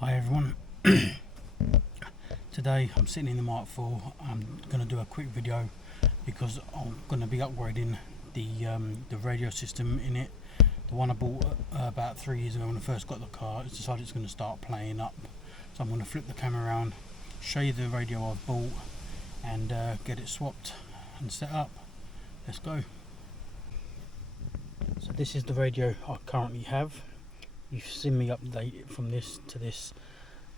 Hi everyone. Today I'm sitting in the Mark IV. I'm going to do a quick video because I'm going to be upgrading the radio system in it. The one I bought about 3 years ago when I first got the car, it's decided it's going to start playing up. So I'm going to flip the camera around, show you the radio I've bought and get it swapped and set up. Let's go. So this is the radio I currently have. You've seen me update it from this to this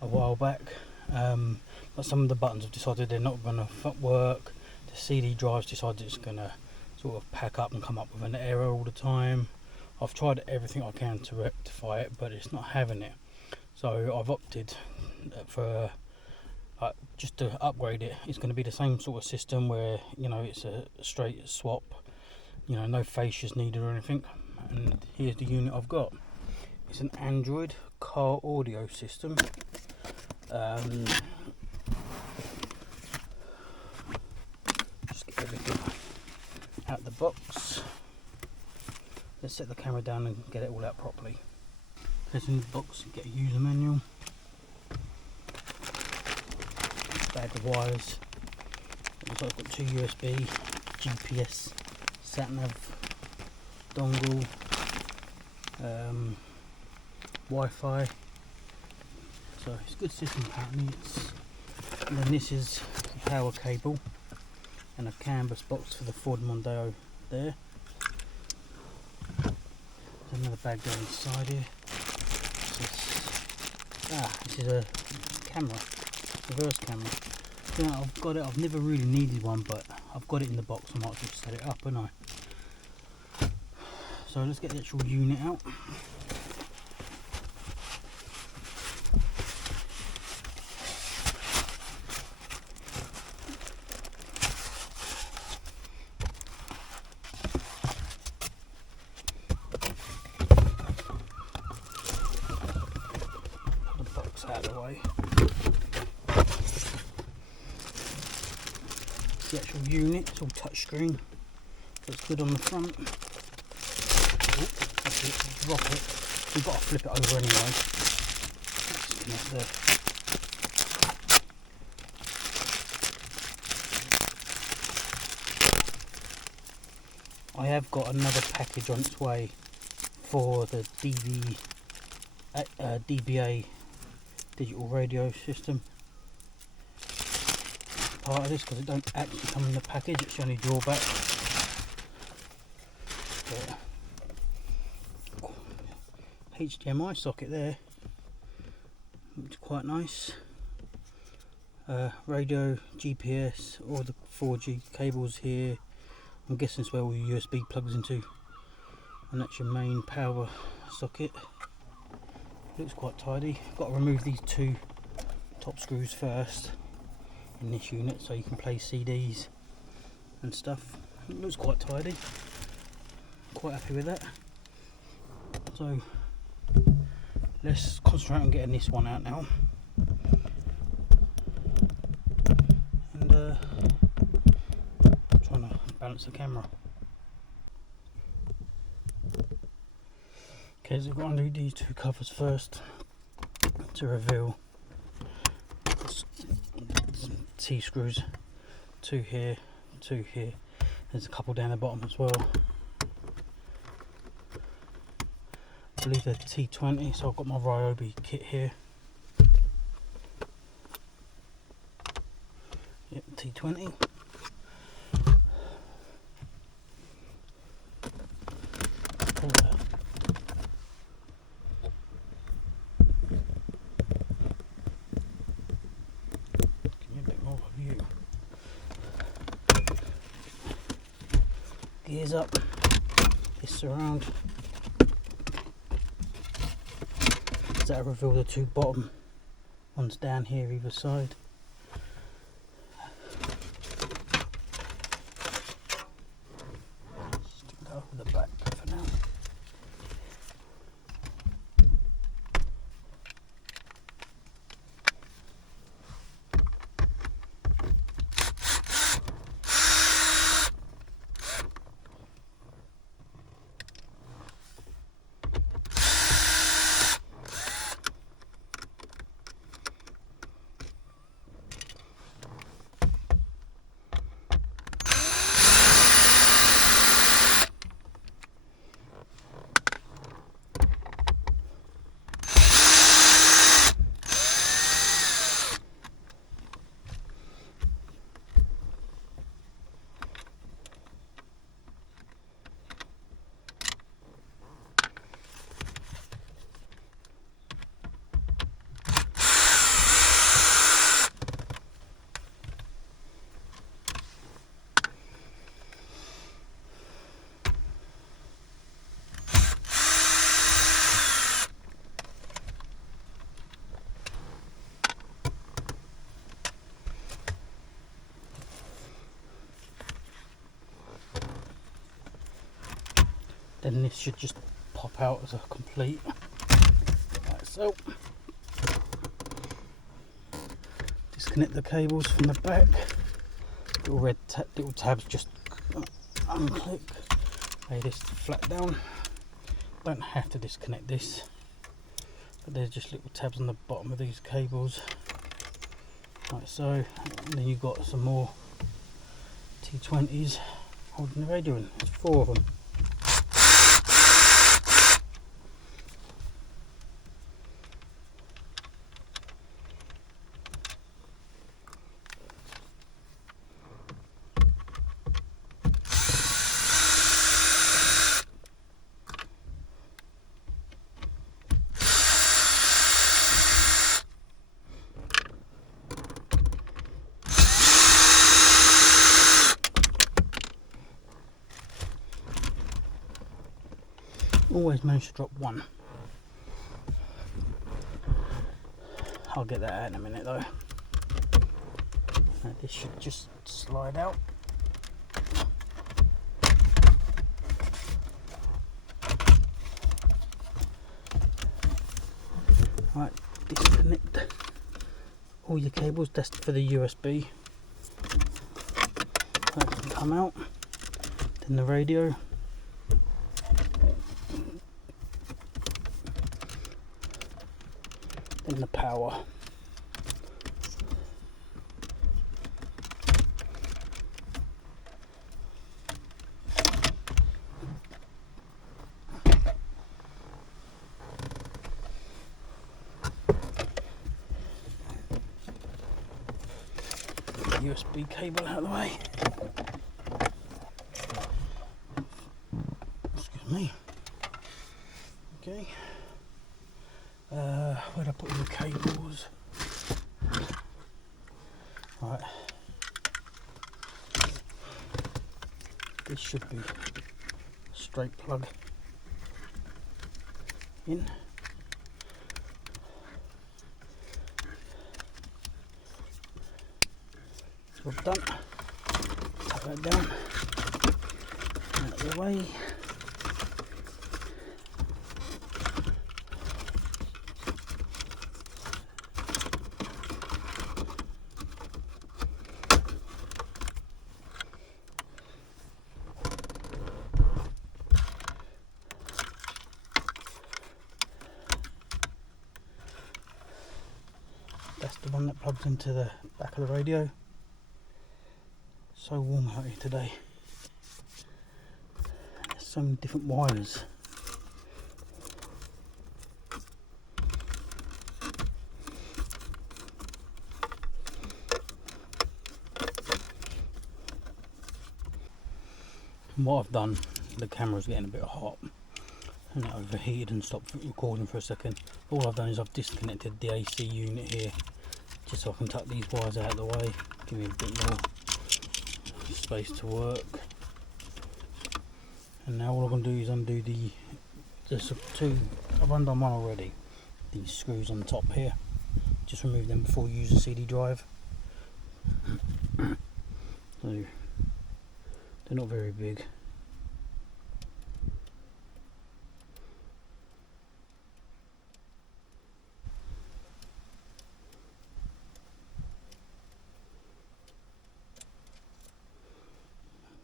a while back, but some of the buttons have decided they're not going to work. The CD drive's decided it's going to sort of pack up and come up with an error all the time. I've tried everything I can to rectify it, but it's not having it. So I've opted for just to upgrade it. It's going to be the same sort of system where, you know, it's a straight swap, you know, no fascias needed or anything. And here's the unit I've got. It's an Android car audio system. Just get everything out the box. Let's set the camera down and get it all out properly. Get in the box and get a user manual. Bag of wires. Looks like I've got two USB, GPS, sat-nav, dongle, Wi-Fi. So it's a good system apparently. And then this is the power cable and a canvas box for the Ford Mondeo there. There's another bag down inside here. This is a camera, reverse camera. You know, I've got it. I've never really needed one, but I've got it in the box. I might just set it up, haven't I? So let's get the actual unit out. Out of the way. The actual unit, it's all touchscreen, so it's good on the front. That's it, drop it. We've got to flip it over anyway. I have got another package on its way for the DBA digital radio system. Part of this, because it don't actually come in the package, it's the only drawback. But HDMI socket there, which is quite nice. Radio, GPS, all the 4G cables here. I'm guessing it's where all your USB plugs into, and that's your main power socket. Looks quite tidy. Got to remove these two top screws first in this unit so you can play CDs and stuff. It looks quite tidy. Quite happy with that. So let's concentrate on getting this one out now. And trying to balance the camera. Okay, so I've got to undo these two covers first to reveal T-screws. Two here, two here. There's a couple down the bottom as well. I believe they're T20, so I've got my Ryobi kit here. Yep, T20. Gears up, this surround. That'll reveal the two bottom ones down here either side. Just go with the back for now. then this should just pop out as a complete, like so. Disconnect the cables from the back. Little red little tabs, just unclick. Lay this flat down. Don't have to disconnect this, but there's just little tabs on the bottom of these cables, like so. And then you've got some more T20s holding the radio in. There's 4 of them. Always manage to drop one. I'll get that out in a minute though. Now this should just slide out. Right, disconnect all your cables. That's for the USB. That can come out. Then the radio. Then the power. USB cable out of the way. Excuse me. Okay. Where'd I put the cables? Right. This should be a straight plug in. Job done. Tuck that down. Out of the way. That's the one that plugs into the back of the radio. So warm out here today. There's so many different wires. And what I've done, the camera's getting a bit hot and it overheated and stopped recording for a second. All I've done is I've disconnected the AC unit here, just so I can tuck these wires out of the way, give me a bit more space to work. And now all I'm going to do is undo there's 2, I've undone one already, these screws on the top here. Just remove them before you use the CD drive. So they're not very big.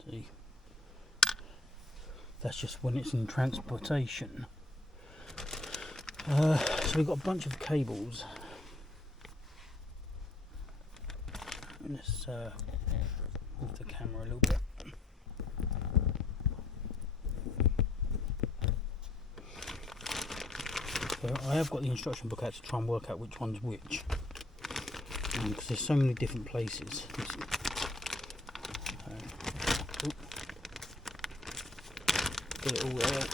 See, that's just when it's in transportation. So we've got a bunch of cables. Let's move the camera a little bit. So I have got the instruction book out to try and work out which one's which, because there's so many different places. Get it all out.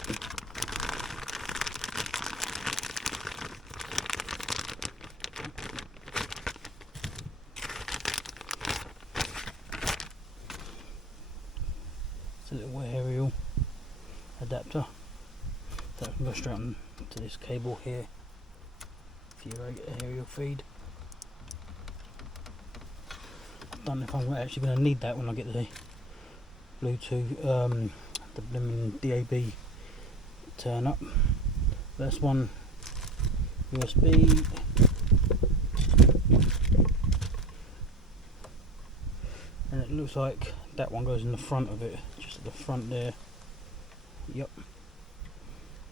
It's a little aerial adapter that can go straight on to this cable here for your aerial feed. I don't know if I'm actually going to need that when I get the Bluetooth, the blooming DAB turn up. That's one USB. And it looks like that one goes in the front of it, just at the front there. Yep.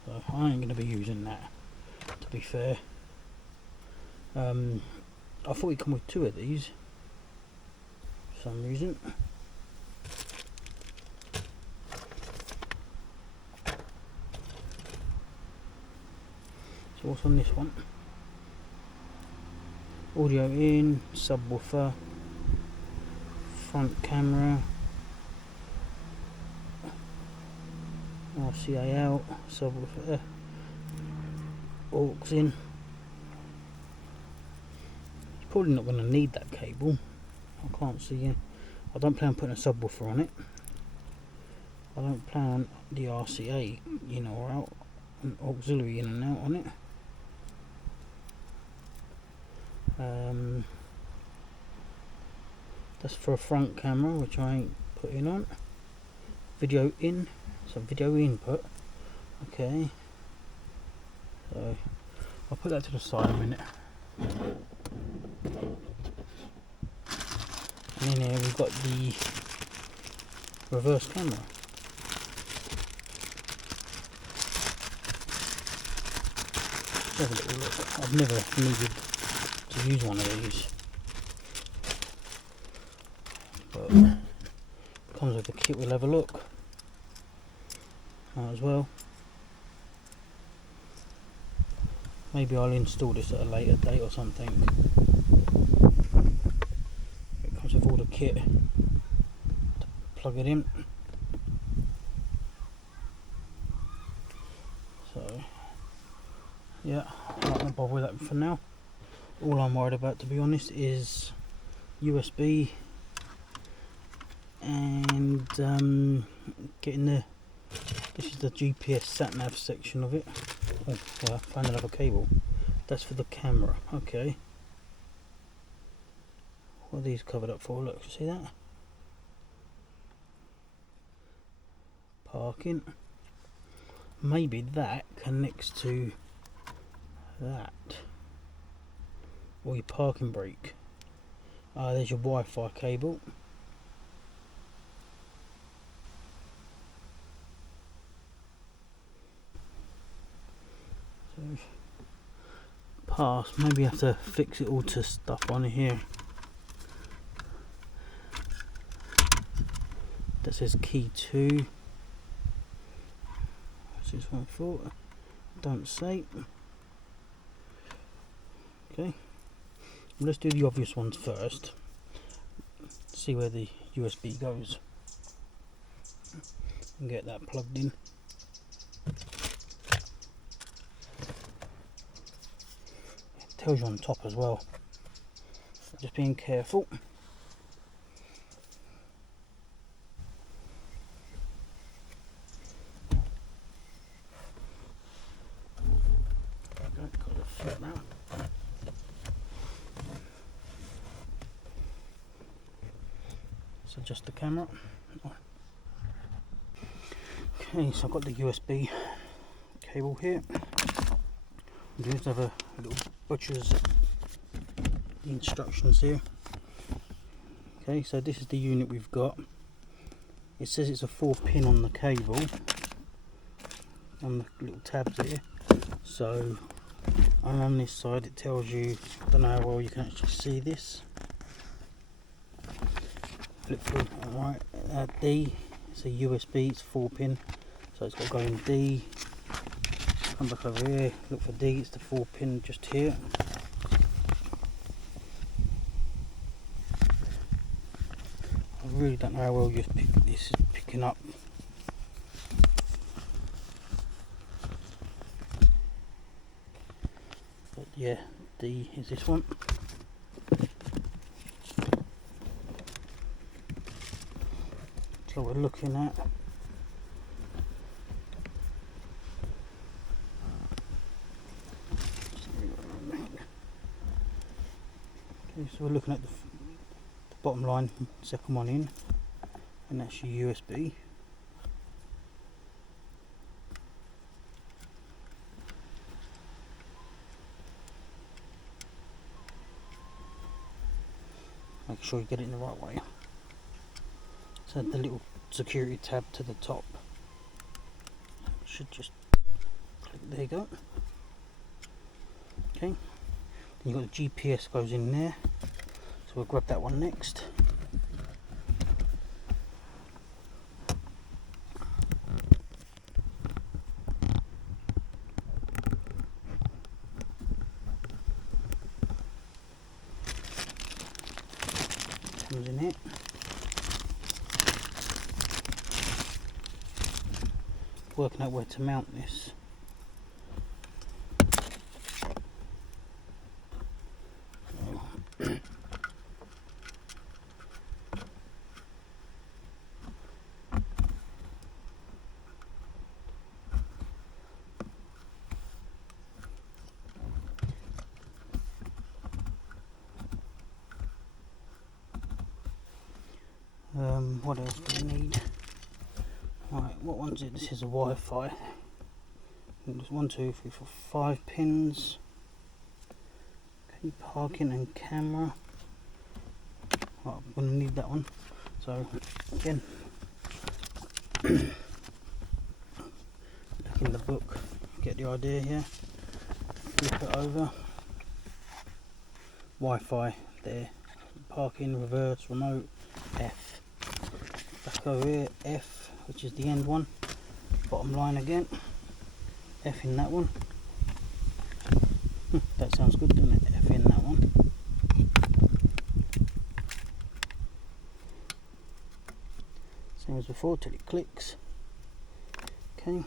So I ain't going to be using that, to be fair. I thought he'd come with two of these for some reason. So what's on this one? Audio in, subwoofer, front camera, RCA out, subwoofer, aux in. You're probably not going to need that cable. I can't see it. I don't plan on putting a subwoofer on it. I don't plan the RCA, you know, out, and auxiliary in and out on it. That's for a front camera, which I ain't putting on. Video in, so video input. Okay, so I'll put that to the side a minute. And in here we've got the reverse camera. Let's have a little look. I've never needed to use one of these, but comes with the kit. We'll have a look as well. Maybe I'll install this at a later date or something. It comes with all the kit to plug it in. So yeah, I'm not going to bother with that for now. All I'm worried about, to be honest, is USB and getting the, this is the GPS sat-nav section of it. Oh, well, I found another cable. That's for the camera. Okay. What are these covered up for? Look, see that? Parking. Maybe that connects to that. Or your parking brake. There's your Wi-Fi cable. So, pass. Maybe you have to fix it all to stuff on here. That says key 2. What's this one for? Don't say. Okay. Let's do the obvious ones first. See where the USB goes. And get that plugged in. It tells you on top as well. Just being careful. Got it flat now. So just the camera. Okay, so I've got the USB cable here. I'm going to have a little butcher's instructions here. Okay, so this is the unit we've got. It says it's a 4-pin on the cable, on the little tabs here. So on this side it tells you, I don't know how well you can actually see this. Flip through, alright, D, it's a USB, it's 4-pin, so it's got to go in D. Come back over here, look for D, it's the 4-pin just here. I really don't know how well this is picking up. But yeah, D is this one. So we're looking at so we're looking at the bottom line, second one in, and that's your USB. Make sure you get it in the right way. So the little security tab to the top should just click, there you go. Okay, then you've got the GPS goes in there, so we'll grab that one next. Comes in it. Working out where to mount this. What else do we need? Right, what one's it? This is a Wi-Fi. There's 1, 2, 3, 4, 5 pins. Okay, parking and camera. Right, I'm going to need that one. So again, look in the book, get the idea here. Flip it over. Wi-Fi there. Parking, reverse, remote, F. Back over here, F, which is the end one. Bottom line again, F in that one. That sounds good, doesn't it? F in that one. Same as before till it clicks. Okay,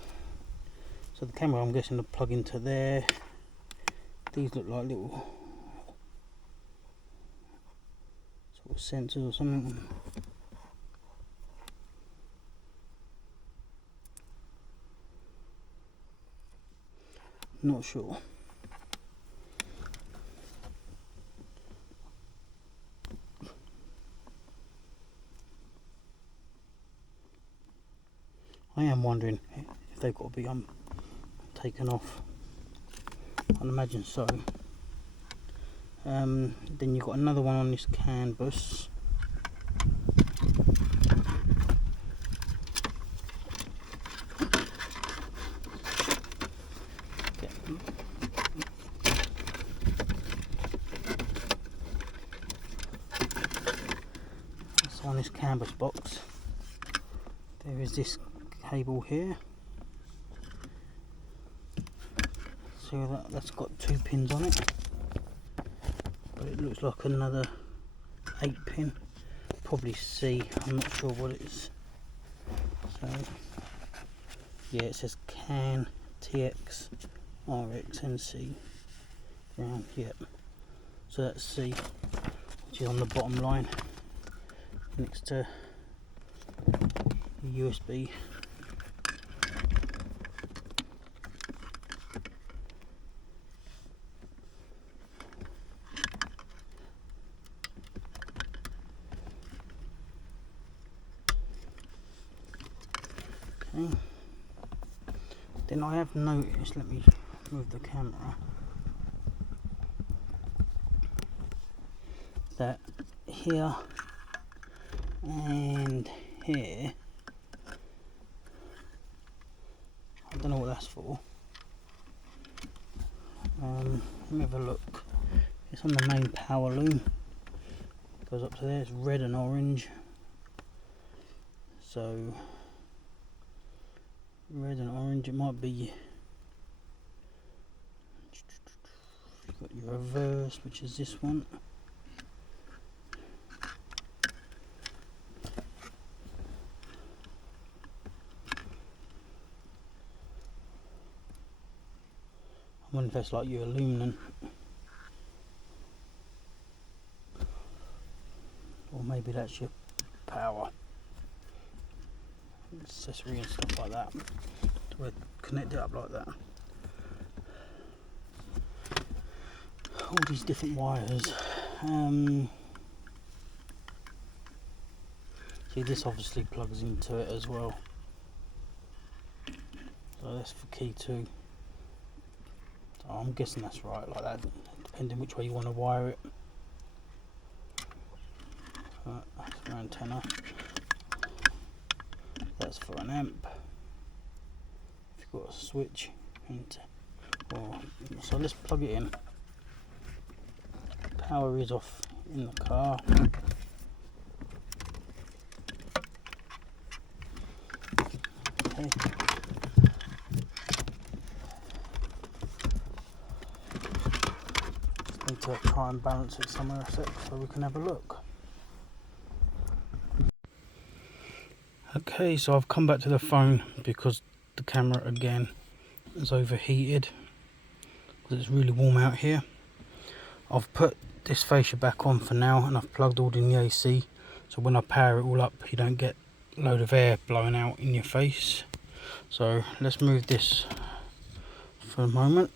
so the camera I'm guessing to plug into there. These look like little sort of sensors or something. Not sure. I am wondering if they've got to be taken off. I'd imagine so. Then you've got another one on this canvas. So on this canvas box, there is this cable here. So that's got 2 pins on it, but it looks like another 8 pin, probably C, I'm not sure what it is. So yeah, it says CAN, TX, RX, NC, ground, yep. So that's C, which is on the bottom line next to the USB. Okay. Then I have noticed, let me move the camera, that here and here, I don't know what that's for. Let me have a look. It's on the main power loom. It goes up to there, it's red and orange. So red and orange, it might be, you've got your reverse, which is this one. I wonder if that's like your aluminum, or maybe that's your power accessory and stuff like that. We'll connect it up like that. All these different wires. See, this obviously plugs into it as well. So that's for key 2. So I'm guessing that's right, like that, depending which way you want to wire it. That's for antenna. That's for an amp. If you've got a switch, so let's plug it in. Power is off in the car. Okay. Just need to try and balance it somewhere a sec so we can have a look. Okay, so I've come back to the phone because the camera again is overheated because it's really warm out here. I've put this fascia back on for now and I've plugged all in the AC, so when I power it all up you don't get a load of air blowing out in your face. So let's move this for a moment.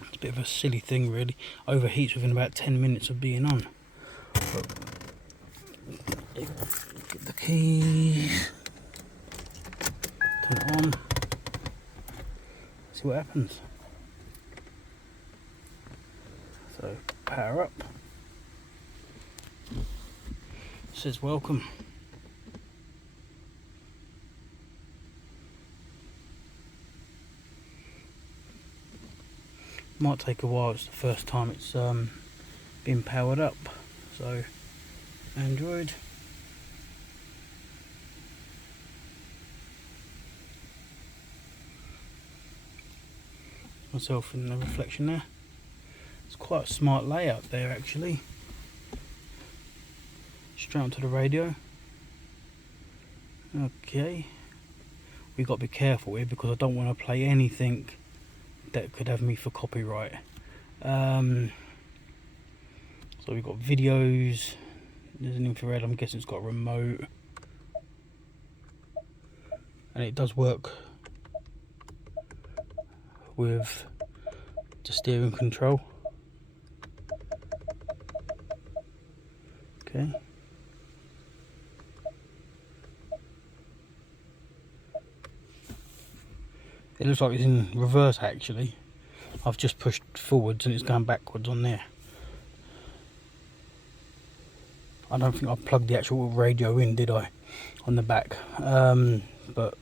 It's a bit of a silly thing really, overheats within about 10 minutes of being on. But get the keys, turn it on, see what happens. So power up, it says welcome. Might take a while, it's the first time it's been powered up. So Android, myself in the reflection there. It's quite a smart layout there actually. Straight onto the radio. Okay, we've got to be careful here because I don't want to play anything that could have me for copyright. So we've got videos, there's an infrared, I'm guessing it's got a remote, and it does work with the steering control. Okay. It looks like it's in reverse actually. I've just pushed forwards and it's going backwards on there. I don't think I plugged the actual radio in, did I? On the back. But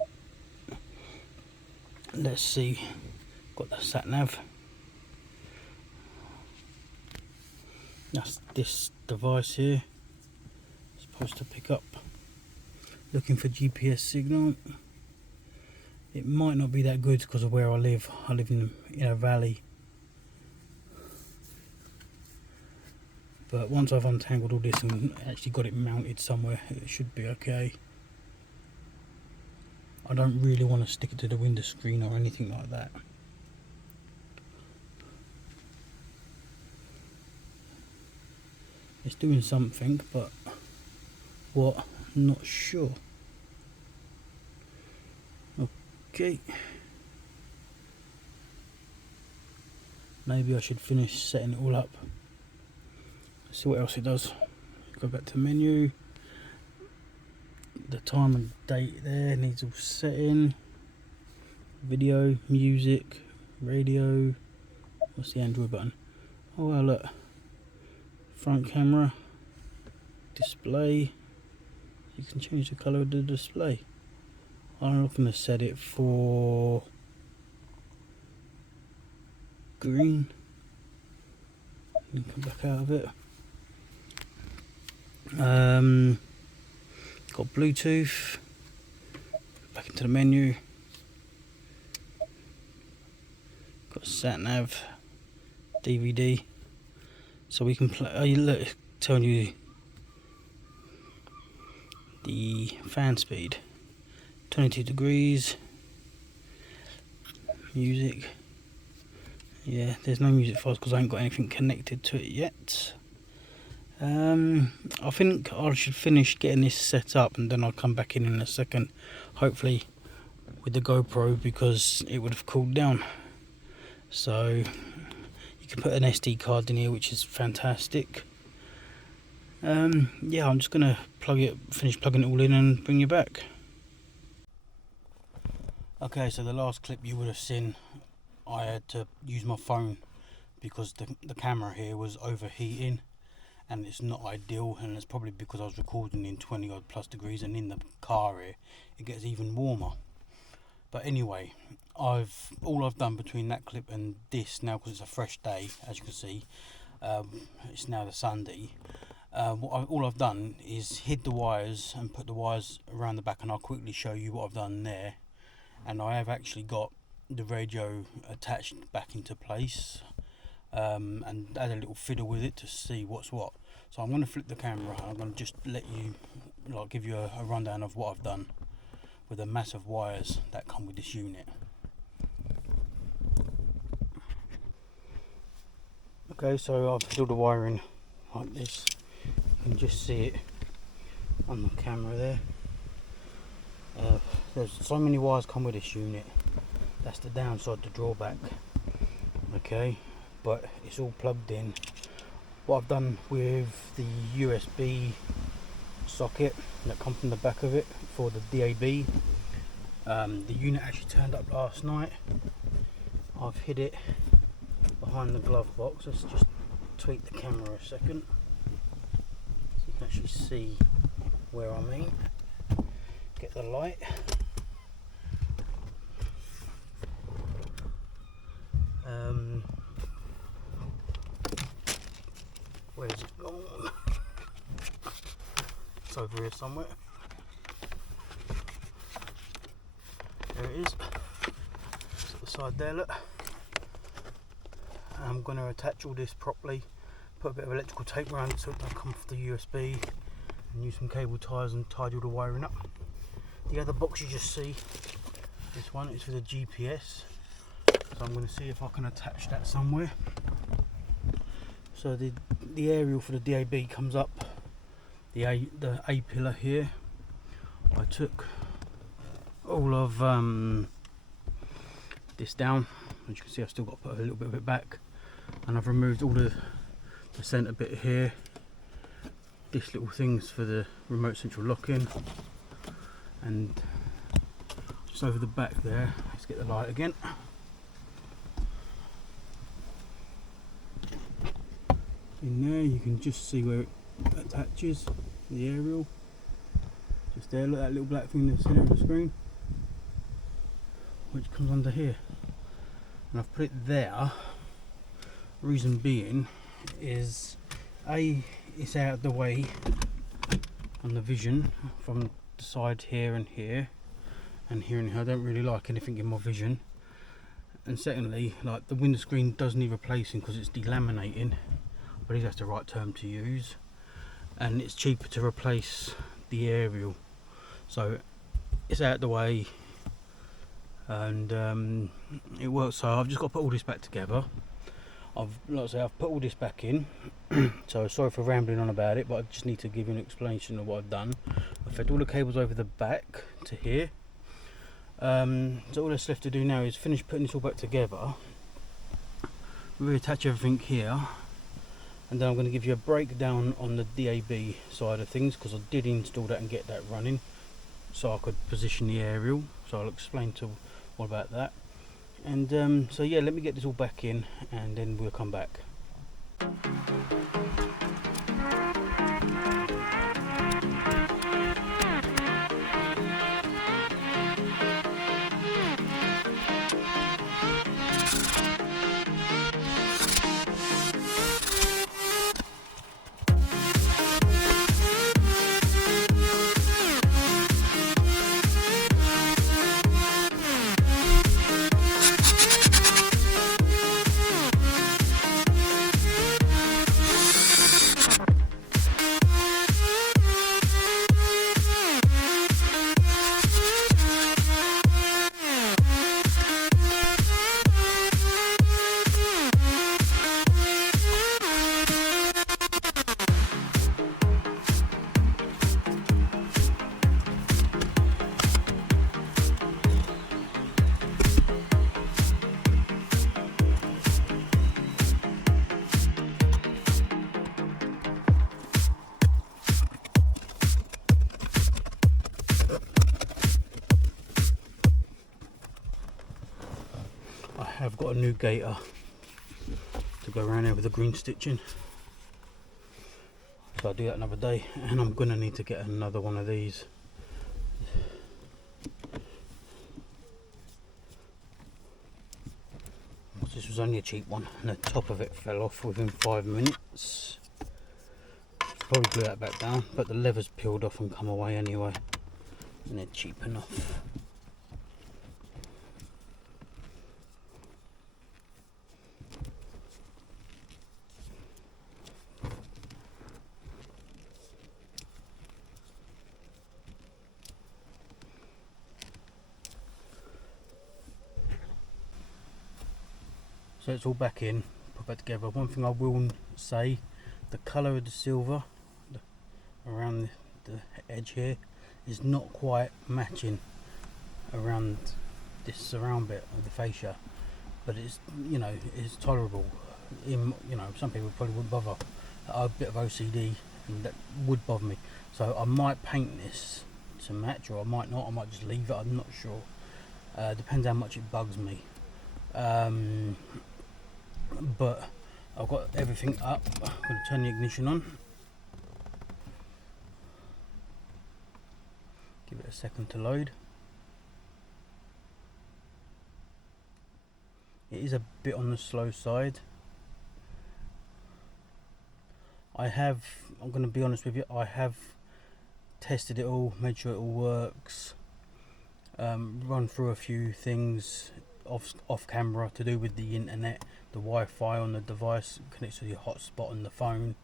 let's see. Got the sat nav. That's this device here. It's supposed to pick up. Looking for GPS signal. It might not be that good because of where I live. I live in a valley. But once I've untangled all this and actually got it mounted somewhere, it should be okay. I don't really want to stick it to the window screen or anything like that. It's doing something, but what? Not sure. Okay. Maybe I should finish setting it all up. Let's see what else it does. Go back to menu. The time and date there needs all setting. Video, music, radio. What's the Android button? Oh well, look. Front camera. Display. You can change the colour of the display. I'm not going to set it for green. And come back out of it. Got Bluetooth. Back into the menu. Got sat nav, DVD. So we can play. Oh, look, it's telling you the fan speed. 22 degrees. Music. Yeah, there's no music files because I ain't got anything connected to it yet. I think I should finish getting this set up and then I'll come back in a second, hopefully with the GoPro, because it would have cooled down. So you can put an SD card in here, which is fantastic. Yeah, I'm just gonna finish plugging it all in and bring you back. Okay, so the last clip you would have seen, I had to use my phone because the camera here was overheating. and it's not ideal, and it's probably because I was recording in 20 odd plus degrees, and in the car here it gets even warmer. But anyway, all I've done between that clip and this now, because it's a fresh day, as you can see, it's now the Sunday. All I've done is hid the wires and put the wires around the back, and I'll quickly show you what I've done there. And I have actually got the radio attached back into place, and add a little fiddle with it to see what's what. So I'm going to flip the camera, and I'm going to just let you, give you a rundown of what I've done with the massive wires that come with this unit. Okay, so I've fiddled the wiring like this. You can just see it on the camera there. There's so many wires come with this unit. That's the downside, the drawback. Okay, but it's all plugged in. What I've done with the USB socket that comes from the back of it for the DAB, the unit actually turned up last night. I've hid it behind the glove box. Let's just tweak the camera a second so you can actually see where I mean. Get the light. Where's it gone? It's over here somewhere. There it is. It's at the side there, look. I'm going to attach all this properly, put a bit of electrical tape around it so it don't come off the USB, and use some cable ties and tidy all the wiring up. The other box you just see, this one is for the GPS, so I'm going to see if I can attach that somewhere. So the aerial for the DAB comes up the A pillar here. I took all of this down. As you can see, I've still got to put a little bit of it back, and I've removed all the centre bit here. This little thing's for the remote central lock-in, and just over the back there, let's get the light again. In there you can just see where it attaches, the aerial, just there. Look at that little black thing in the centre of the screen, which comes under here, and I've put it there. Reason being is it's out of the way on the vision from the side here and here and here and here. I don't really like anything in my vision, and secondly, like, the windscreen does need replacing because it's delaminating. I believe that's the right term to use, and it's cheaper to replace the aerial, so it's out of the way, and it works. So I've just got to put all this back together. Like I say, I've put all this back in. So sorry for rambling on about it, but I just need to give you an explanation of what I've done. I've fed all the cables over the back to here. So all that's left to do now is finish putting this all back together, reattach everything here, and then I'm going to give you a breakdown on the DAB side of things, because I did install that and get that running so I could position the aerial. So I'll explain to all about that. And so yeah, let me get this all back in and then we'll come back. I've got a new gaiter to go around there with the green stitching. So I'll do that another day, and I'm gonna need to get another one of these. This was only a cheap one, and the top of it fell off within 5 minutes. Probably glue that back down, but the leather's peeled off and come away anyway, and they're cheap enough. So it's all back in, put back together. One thing I will say, the colour of the silver around the edge here is not quite matching around this surround bit of the fascia, but it's, you know, it's tolerable. You know, some people probably wouldn't bother. I have a bit of OCD and that would bother me, so I might paint this to match, or I might not. I might just leave it, I'm not sure. Depends how much it bugs me. But I've got everything up. I'm going to turn the ignition on. Give it a second to load. It is a bit on the slow side. I'm going to be honest with you, I have tested it all, made sure it all works, run through a few things off camera to do with the internet, the Wi-Fi on the device connects to your hotspot on the phone,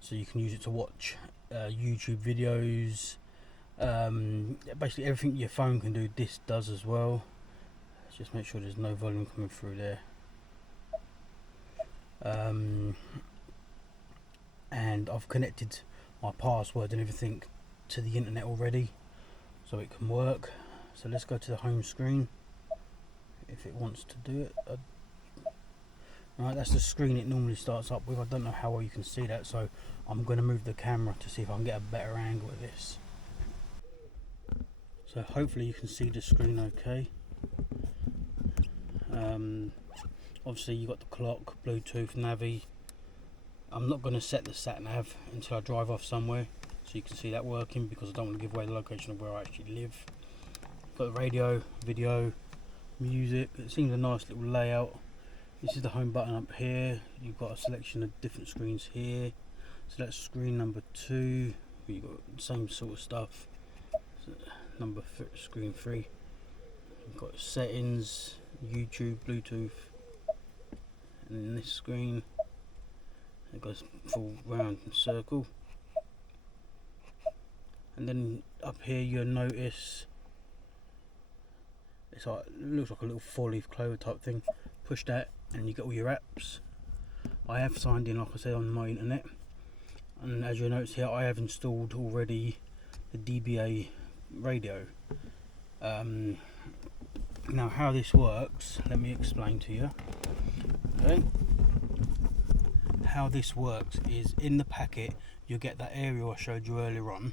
so you can use it to watch YouTube videos. Basically everything your phone can do, this does as well. Let's just make sure there's no volume coming through there. And I've connected my password and everything to the internet already, so it can work. So let's go to the home screen if it wants to do it. Right, that's the screen it normally starts up with. I don't know how well you can see that, so I'm going to move the camera to see if I can get a better angle of this. So hopefully you can see the screen okay. Obviously you've got the clock, Bluetooth, Navi. I'm not going to set the sat nav until I drive off somewhere, so you can see that working, because I don't want to give away the location of where I actually live. Got the radio, video, music. It seems a nice little layout. This is the home button up here. You've got a selection of different screens here. So that's screen number 2. You've got the same sort of stuff. So screen 3. You've got settings, YouTube, Bluetooth, and then this screen it goes full round and circle. And then up here you'll notice it's like, it looks like a little 4-leaf clover type thing. Push that and you get all your apps. I have signed in, like I said, on my internet, and as you'll notice here, I have installed already the DBA radio. Now how this works, let me explain to you. Okay, how this works is, in the packet you get that aerial I showed you earlier on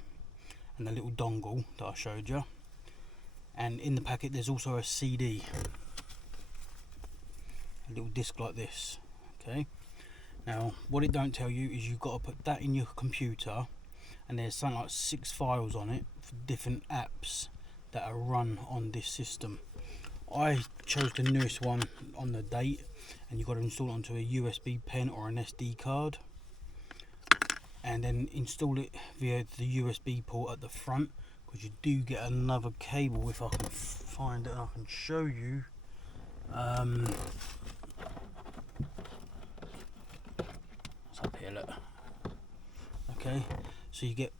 and the little dongle that I showed you, and in the packet there's also a CD, a little disc like this. Okay, now what it don't tell you is you've got to put that in your computer, and there's something like 6 files on it for different apps that are run on this system. I chose the newest one on the date, and you've got to install it onto a USB pen or an SD card, and then install it via the USB port at the front, because you do get another cable. If I can find it, I can show you. It's up here, look. Okay, so you get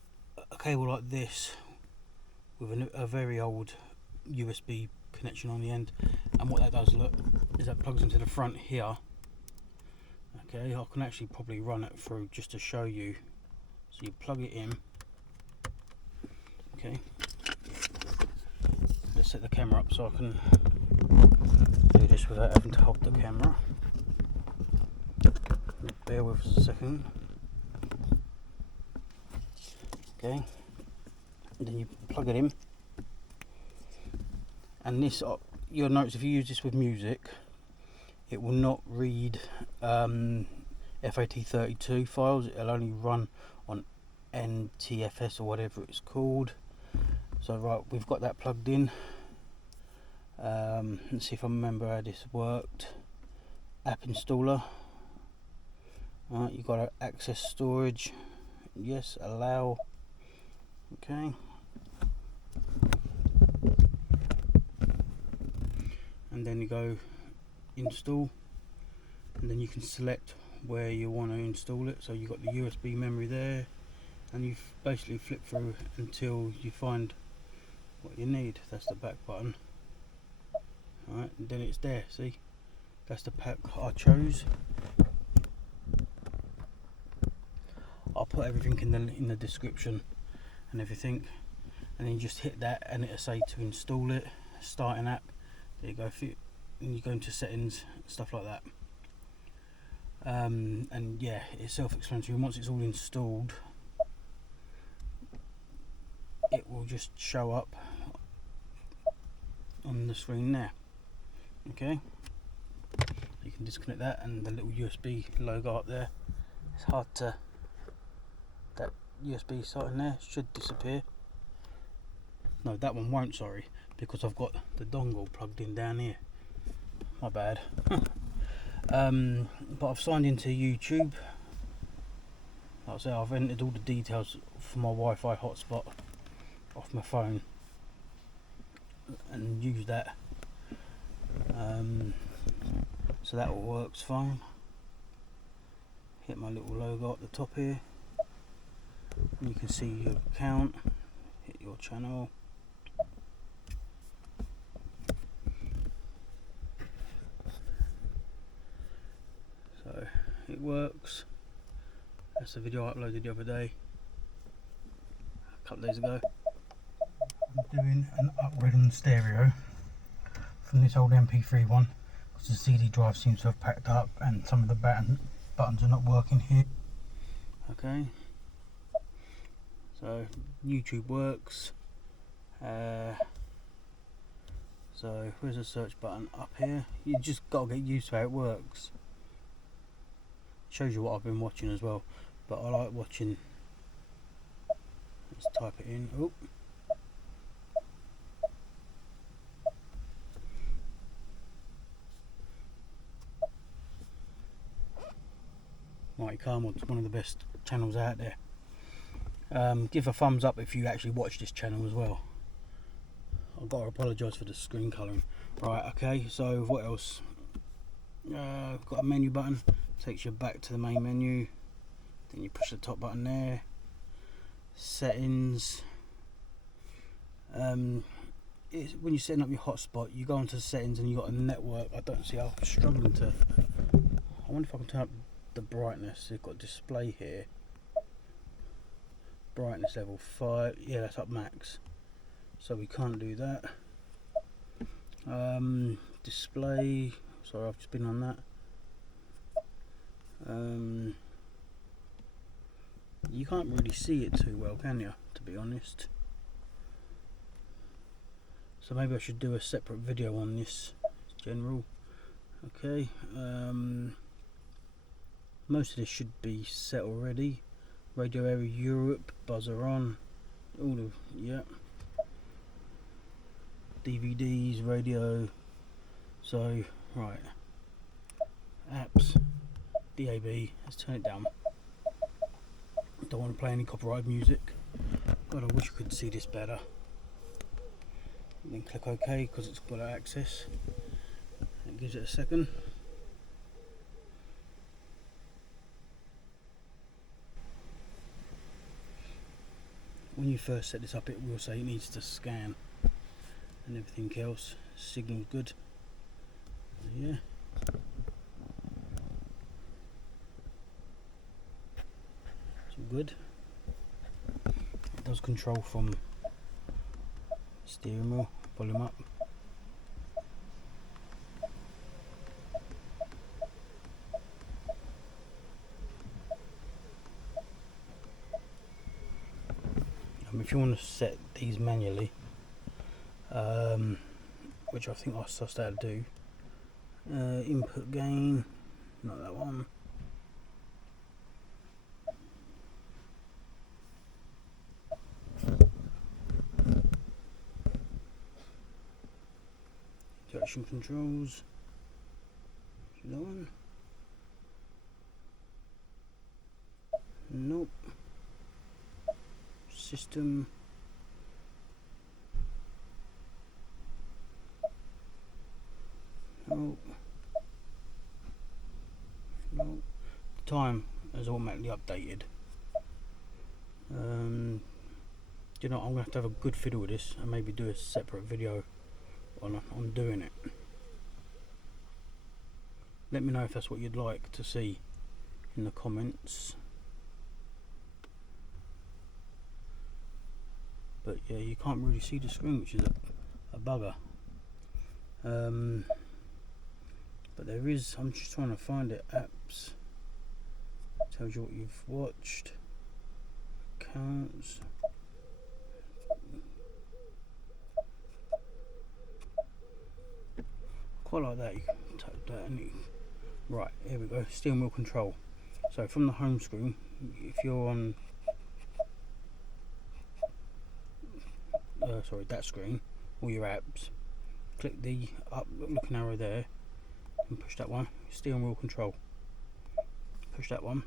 a cable like this with a very old USB connection on the end, and what that does, look, is that plugs into the front here. Okay, I can actually probably run it through just to show you. So you plug it in. Okay, let's set the camera up so I can do this without having to hold the camera. Bear with us a second. Okay, and then you plug it in, and this, you'll notice if you use this with music, it will not read FAT32 files. It'll only run on NTFS or whatever it's called. So right, we've got that plugged in. Let's see if I remember how this worked. App installer. Alright, you've got to access storage. Yes, allow. Okay. And then you go install, and then you can select where you want to install it. So you've got the USB memory there, and you basically flip through until you find what you need. That's the back button. Alright, and then it's there. See, that's the pack I chose. I'll put everything in the description and everything, and then you just hit that and it'll say to install it, start an app. There you go, and you go into settings, stuff like that. And yeah, it's self-explanatory. Once it's all installed, it will just show up on the screen there. Okay, you can disconnect that, and the little USB logo up there, it's hard to, that USB slot in there should disappear. No, that one won't, sorry, because I've got the dongle plugged in down here. My bad. But I've signed into YouTube. Like I say, I've entered all the details for my Wi-Fi hotspot off my phone and used that. So that all works fine. Hit my little logo at the top here, and you can see your account. Hit your channel. So it works. That's the video I uploaded the other day, a couple of days ago. I'm doing an upgrade on the stereo from this old MP3 one, because the CD drive seems to have packed up and some of the buttons are not working here. Okay, so YouTube works. So where's the search button? Up here. You just got to get used to how it works. Shows you what I've been watching as well, but I like watching. Let's type it in. Oh, Mighty Carmod's one of the best channels out there. Give a thumbs up if you actually watch this channel as well. I've got to apologise for the screen colouring. Right, okay, so what else? I've got a menu button, takes you back to the main menu. Then you push the top button there. Settings. When you're setting up your hotspot, you go into settings and you got a network. I don't see, I'm struggling to. I wonder if I can turn up the brightness. You've got display here. Brightness level 5. Yeah, that's up max. So we can't do that. Display. Sorry, I've just been on that. You can't really see it too well, can you? To be honest. So maybe I should do a separate video on this general. Okay. Most of this should be set already. Radio area Europe, buzzer on. All of, yeah. DVDs, radio. So, right. Apps, DAB, let's turn it down. Don't want to play any copyright music. God, I wish you could see this better. And then click OK because it's got access. It gives it a second. When you first set this up, it will say it needs to scan and everything else. Signal's good. Yeah. It's all good. It does control from steering wheel, volume up. If you want to set these manually, which I think I sussed out to do, input gain, not that one. navigation controls. See that one? Nope. System. Nope. Nope. The time is automatically updated. You know, I'm gonna have to have a good fiddle with this and maybe do a separate video on doing it. Let me know if that's what you'd like to see in the comments. But yeah, you can't really see the screen, which is a bugger. But there is, I'm just trying to find it, apps, tells you what you've watched, accounts. Quite like that, you can tap that and you, right, here we go, steering wheel control. So from the home screen, if you're on, sorry, that screen, all your apps, click the up looking arrow there and push that one, steering wheel control. Push that one,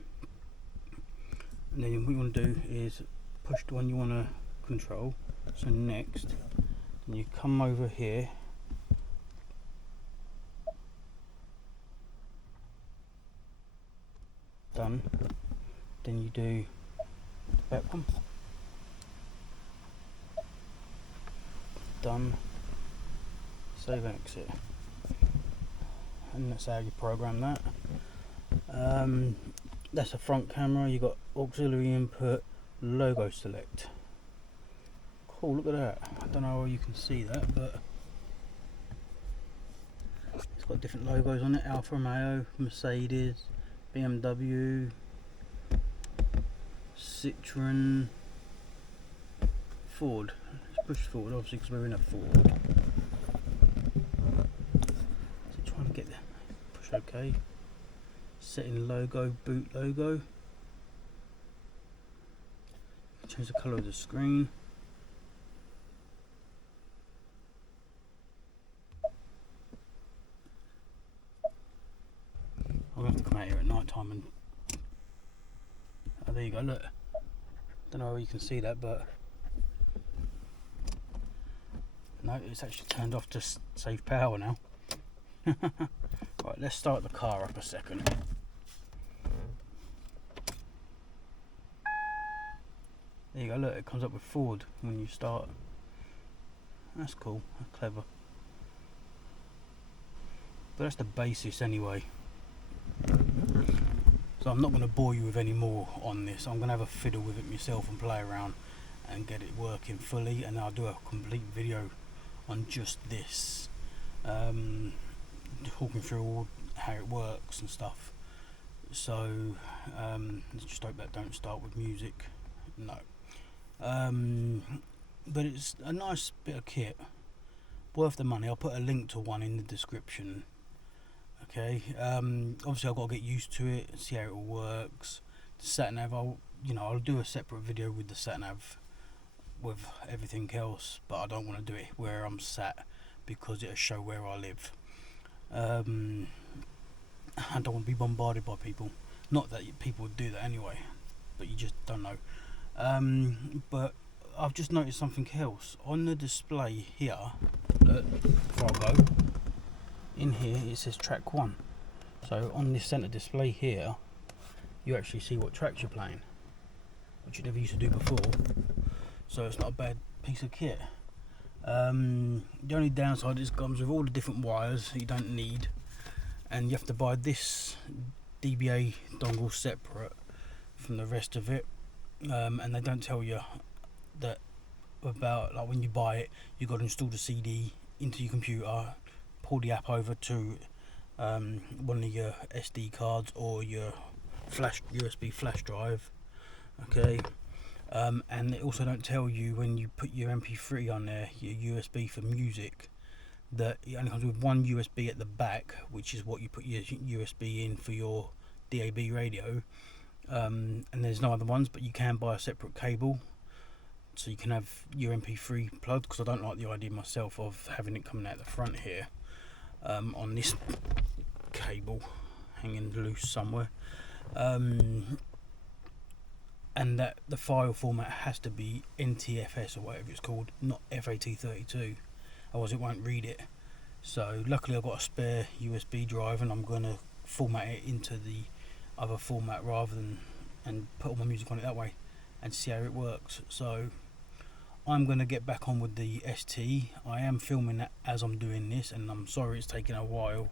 and then what you want to do is push the one you want to control. So next, then you come over here, done. Then you do the back one, done. Save and exit, and that's how you program that. That's a front camera. You got auxiliary input, logo select. Cool, look at that. I don't know how you can see that, but it's got different logos on it. Alfa Romeo, Mercedes, BMW, Citroen, Ford. Let's push forward, obviously, because we're in a Ford. So trying to get there. Push OK. Setting logo, boot logo. Change the colour of the screen. I'm going to have to come out here at night time and oh, there you go, look. Don't know how you can see that, but no, it's actually turned off to save power now. Right, let's start the car up a second. There you go, look, it comes up with Ford when you start. That's cool, that's clever. But that's the basis anyway. So I'm not going to bore you with any more on this. I'm going to have a fiddle with it myself and play around and get it working fully, and I'll do a complete video on just this. Talking through all how it works and stuff. So let's just hope that don't start with music. No. But it's a nice bit of kit, worth the money. I'll put a link to one in the description. Okay. Obviously I've got to get used to it, see how it all works. The sat nav, I'll do a separate video with the sat nav with everything else, but I don't want to do it where I'm sat because it'll show where I live. I don't want to be bombarded by people. Not that people would do that anyway, but you just don't know. But I've just noticed something else on the display here. Before I go in here, it says track 1. So on this center display here, you actually see what tracks you're playing, which you never used to do before. So it's not a bad piece of kit. The only downside is it comes with all the different wires you don't need, and you have to buy this DBA dongle separate from the rest of it. And they don't tell you that about, like, when you buy it, you've got to install the CD into your computer, pull the app over to one of your SD cards or your USB flash drive. Okay. And they also don't tell you when you put your MP3 on there, your USB for music, that it only comes with one USB at the back, which is what you put your USB in for your DAB radio. And there's no other ones, but you can buy a separate cable so you can have your MP3 plugged, because I don't like the idea myself of having it coming out the front here. on this cable hanging loose somewhere, and that the file format has to be NTFS or whatever it's called, not FAT32, otherwise it won't read it. So luckily I've got a spare USB drive, and I'm going to format it into the other format rather than and put all my music on it that way and see how it works. So I'm going to get back on with the ST. I am filming that as I'm doing this, and I'm sorry it's taking a while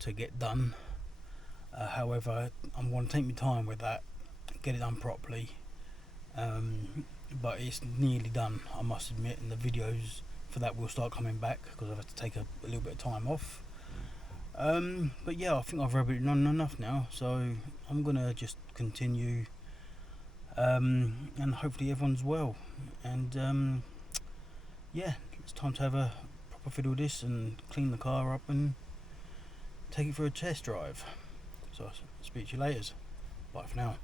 to get done. However, I'm going to take my time with that, get it done properly, but it's nearly done, I must admit, and the videos for that will start coming back because I've had to take a little bit of time off. But yeah, I think I've rabbited on enough now, so I'm going to just continue, and hopefully everyone's well. And yeah, it's time to have a proper fiddle with this and clean the car up and take it for a test drive. So I'll speak to you later. Bye for now.